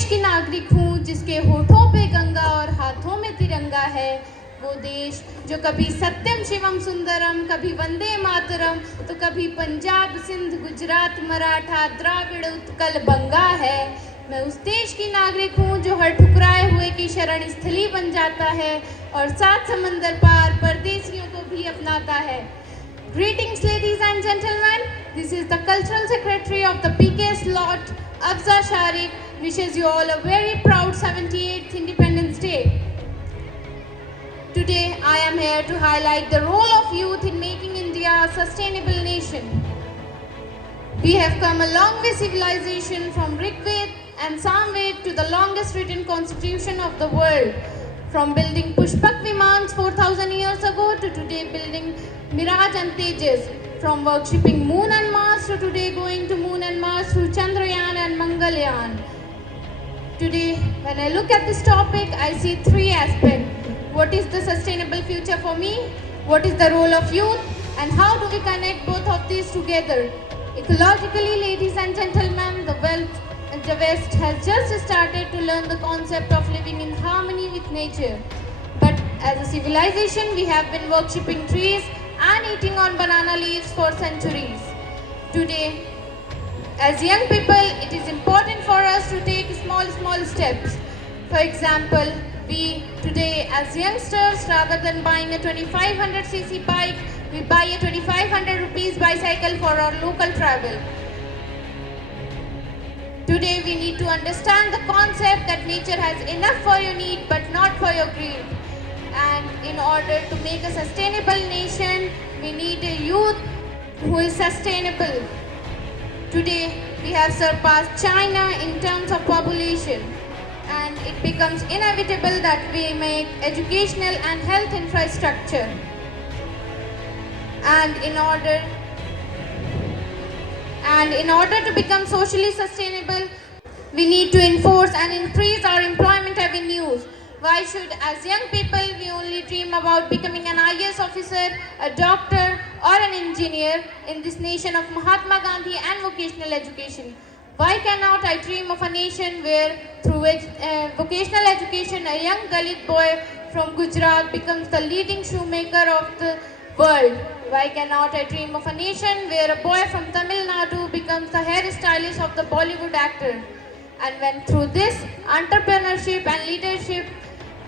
देश की नागरिक हूँ जिसके होठों पे गंगा और हाथों में तिरंगा है। वो देश जो कभी सत्यम शिवम सुंदरम, कभी वंदे मातरम, तो कभी पंजाब सिंध गुजरात मराठा द्राविड़ उत्कल बंगा है। मैं उस देश की नागरिक हूँ जो हर ठुकराए हुए की शरण स्थली बन जाता है और 7 समंदर पार परदेसियों को भी अपनाता है। Greetings, ladies and gentlemen. This is the Cultural Secretary of the PK Slot, Afza Sharik, wishes you all a very proud 78th Independence Day. Today, I am here to highlight the role of youth in making India a sustainable nation. We have come a long way civilization from Rigved and Samved to the longest written constitution of the world. From building Pushpak Vimans 4000 years ago to today building Miraj and Tejas. From worshipping Moon and Mars to today going to Moon and Mars through Chandrayaan and Mangalyaan. Today, when I look at this topic, I see 3 aspects. What is the sustainable future for me? What is the role of youth? And how do we connect both of these together? Ecologically, ladies and gentlemen, the West has just started to learn the concept of living in harmony with nature. But as a civilization, we have been worshipping trees and eating on banana leaves for centuries. Today, as young people, it is important for us to take small steps. For example, we today as youngsters, rather than buying a 2500cc bike, we buy a 2500 rupees bicycle for our local travel. Today we need to understand the concept that nature has enough for your need but not for your greed. And in order to make a sustainable nation, we need a youth who is sustainable. Today we have surpassed China in terms of population, and it becomes inevitable that we make educational and health infrastructure. And in order to become socially sustainable, we need to enforce and increase our employment avenues. Why should, as young people, we only dream about becoming an IAS officer, a doctor, or an engineer in this nation of Mahatma Gandhi and vocational education? Why cannot I dream of a nation where, through vocational education, a young Dalit boy from Gujarat becomes the leading shoemaker of the world? Why cannot I dream of a nation where a boy from Tamil Nadu becomes the hairstylist of the Bollywood actor? And when through this entrepreneurship and leadership,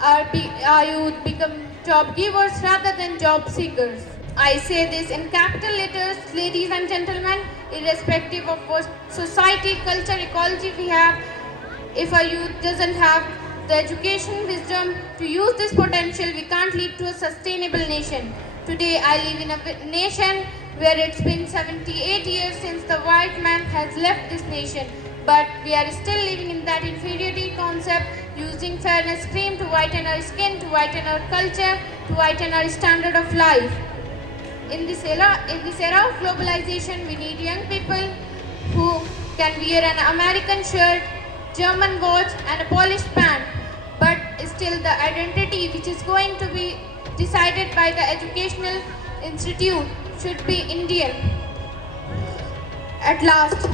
our youth become job givers rather than job seekers. I say this in capital letters, ladies and gentlemen, irrespective of what society, culture, ecology we have. If our youth doesn't have the education, wisdom to use this potential, we can't lead to a sustainable nation. Today I live in a nation where it's been 78 years since the white man has left this nation. But we are still living in that inferiority concept, using fairness cream to whiten our skin, to whiten our culture, to whiten our standard of life. In this era of globalization, we need young people who can wear an American shirt, German watch and a polished pant. But still the identity which is going to be decided by the educational institute should be Indian. At last,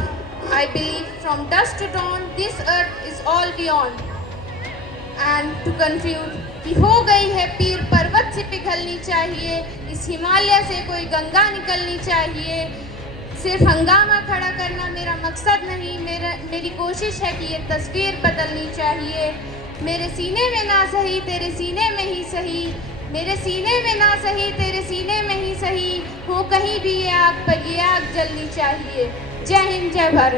I believe from dusk to dawn, this earth is all beyond. And to conclude, कि हो गई है पीर पर्वत से पिघलनी चाहिए, इस हिमालय से कोई गंगा निकलनी चाहिए। सिर्फ हंगामा खड़ा करना मेरा मकसद नहीं, मेरी कोशिश है कि ये तस्वीर बदलनी चाहिए। मेरे सीने में ना सही तेरे सीने में ही सही, मेरे सीने में ना सही तेरे सीने में ही सही, हो कहीं भी ये आग पर ये आग जलनी चाहिए। जय हिंद, जय भारत।